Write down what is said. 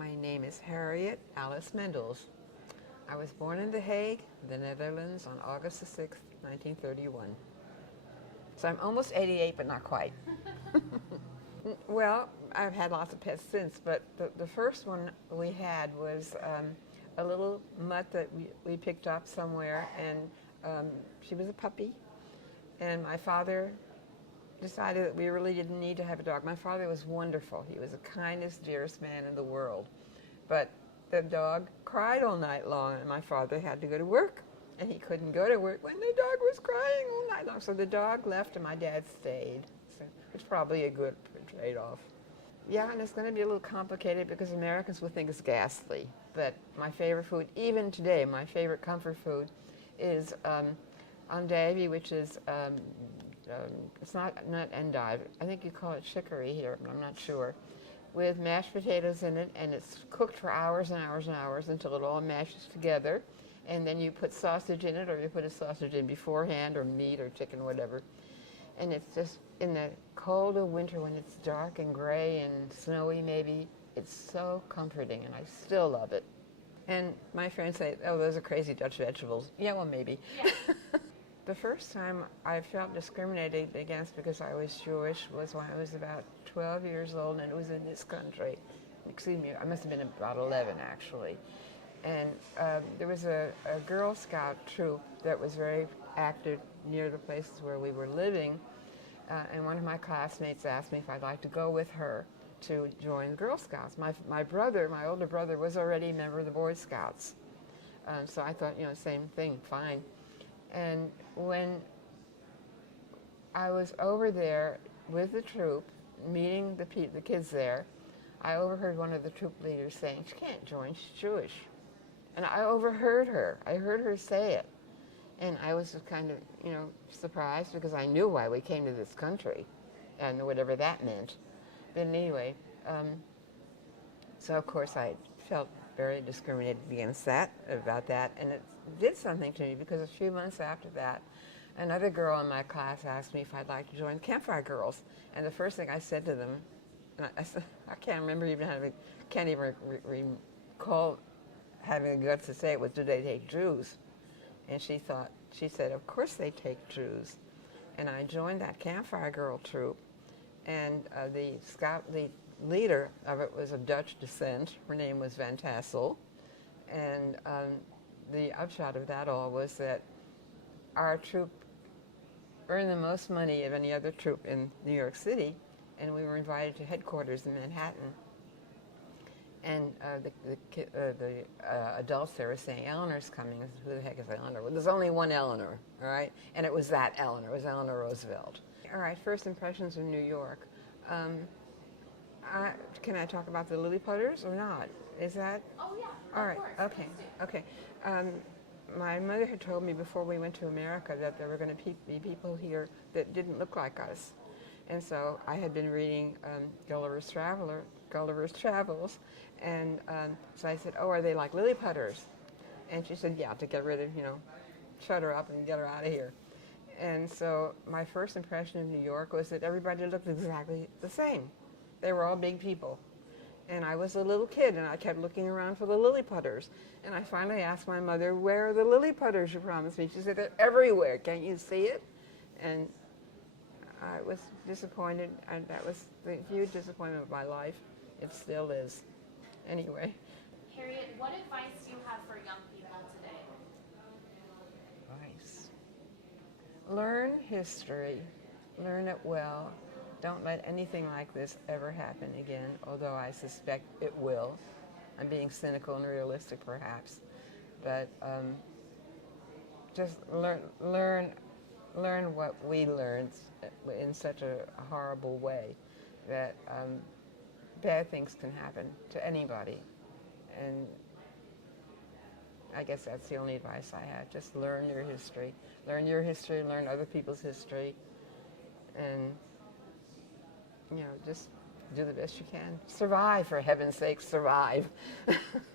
My name is Harriet Alice Mendels. I was born in The Hague, the Netherlands, on August the 6th, 1931. So I'm almost 88, but not quite. Well, I've had lots of pets since, but the first one we had was a little mutt that we picked up somewhere, and she was a puppy. And my father decided that we really didn't need to have a dog. My father was wonderful. He was the kindest, dearest man in the world. But the dog cried all night long, and my father had to go to work. And he couldn't go to work when the dog was crying all night long. So the dog left, and my dad stayed. So it's probably a good trade-off. Yeah, and it's going to be a little complicated because Americans will think it's ghastly. But my favorite food, even today, my favorite comfort food is endive, which is, it's not endive. I think you call it chicory here, but I'm not sure. With mashed potatoes in it, and it's cooked for hours and hours and hours until it all mashes together. And then you put sausage in it, or you put a sausage in beforehand, or meat, or chicken, whatever. And it's just, in the cold of winter when it's dark and gray and snowy maybe, it's so comforting, and I still love it. And my friends say, oh, those are crazy Dutch vegetables. Yeah, well, maybe. Yeah. The first time I felt discriminated against because I was Jewish was when I was about 12 years old, and it was in this country. Excuse me, I must have been about 11, actually. And there was a Girl Scout troop that was very active near the places where we were living, and one of my classmates asked me if I'd like to go with her to join the Girl Scouts. My brother, my older brother, was already a member of the Boy Scouts. So I thought, you know, same thing, fine. And when I was over there with the troop, meeting the kids there, I overheard one of the troop leaders saying, she can't join, she's Jewish. And I overheard her. I heard her say it. And I was just kind of, you know, surprised because I knew why we came to this country and whatever that meant. But anyway, so of course I felt very discriminated about that, and it did something to me because a few months after that, another girl in my class asked me if I'd like to join the Campfire Girls, and the first thing I said to them, and I said, I can't remember even can't even recall having the guts to say it, was, do they take Jews? And she said, of course they take Jews. And I joined that Campfire Girl troop, and the leader of it was of Dutch descent. Her name was Van Tassel. And the upshot of that all was that our troop earned the most money of any other troop in New York City, and we were invited to headquarters in Manhattan. And the adults there were saying, Eleanor's coming. I said, who the heck is Eleanor? Well, there's only one Eleanor, all right? And it was that Eleanor. It was Eleanor Roosevelt. All right, first impressions of New York. Can I talk about the Lilliputters or not? Is that? Oh, yeah. All right, Of okay, course. okay. My mother had told me before we went to America that there were going to be people here that didn't look like us. And so I had been reading Gulliver's Travels, and so I said, oh, are they like Lilliputters? And she said, yeah, to get rid of, you know, shut her up and get her out of here. And so my first impression of New York was that everybody looked exactly the same. They were all big people. And I was a little kid, and I kept looking around for the Lilliputters. And I finally asked my mother, where are the Lilliputters you promised me? She said, they're everywhere. Can't you see it? And I was disappointed, and that was the huge disappointment of my life. It still is. Anyway. Harriet, what advice do you have for young people today? Advice. Learn history. Learn it well. Don't let anything like this ever happen again, although I suspect it will. I'm being cynical and realistic, perhaps. But just learn what we learned in such a horrible way, that bad things can happen to anybody. And I guess that's the only advice I have. Just learn your history. Learn your history, learn other people's history, and, you know, just do the best you can. Survive, for heaven's sake, survive.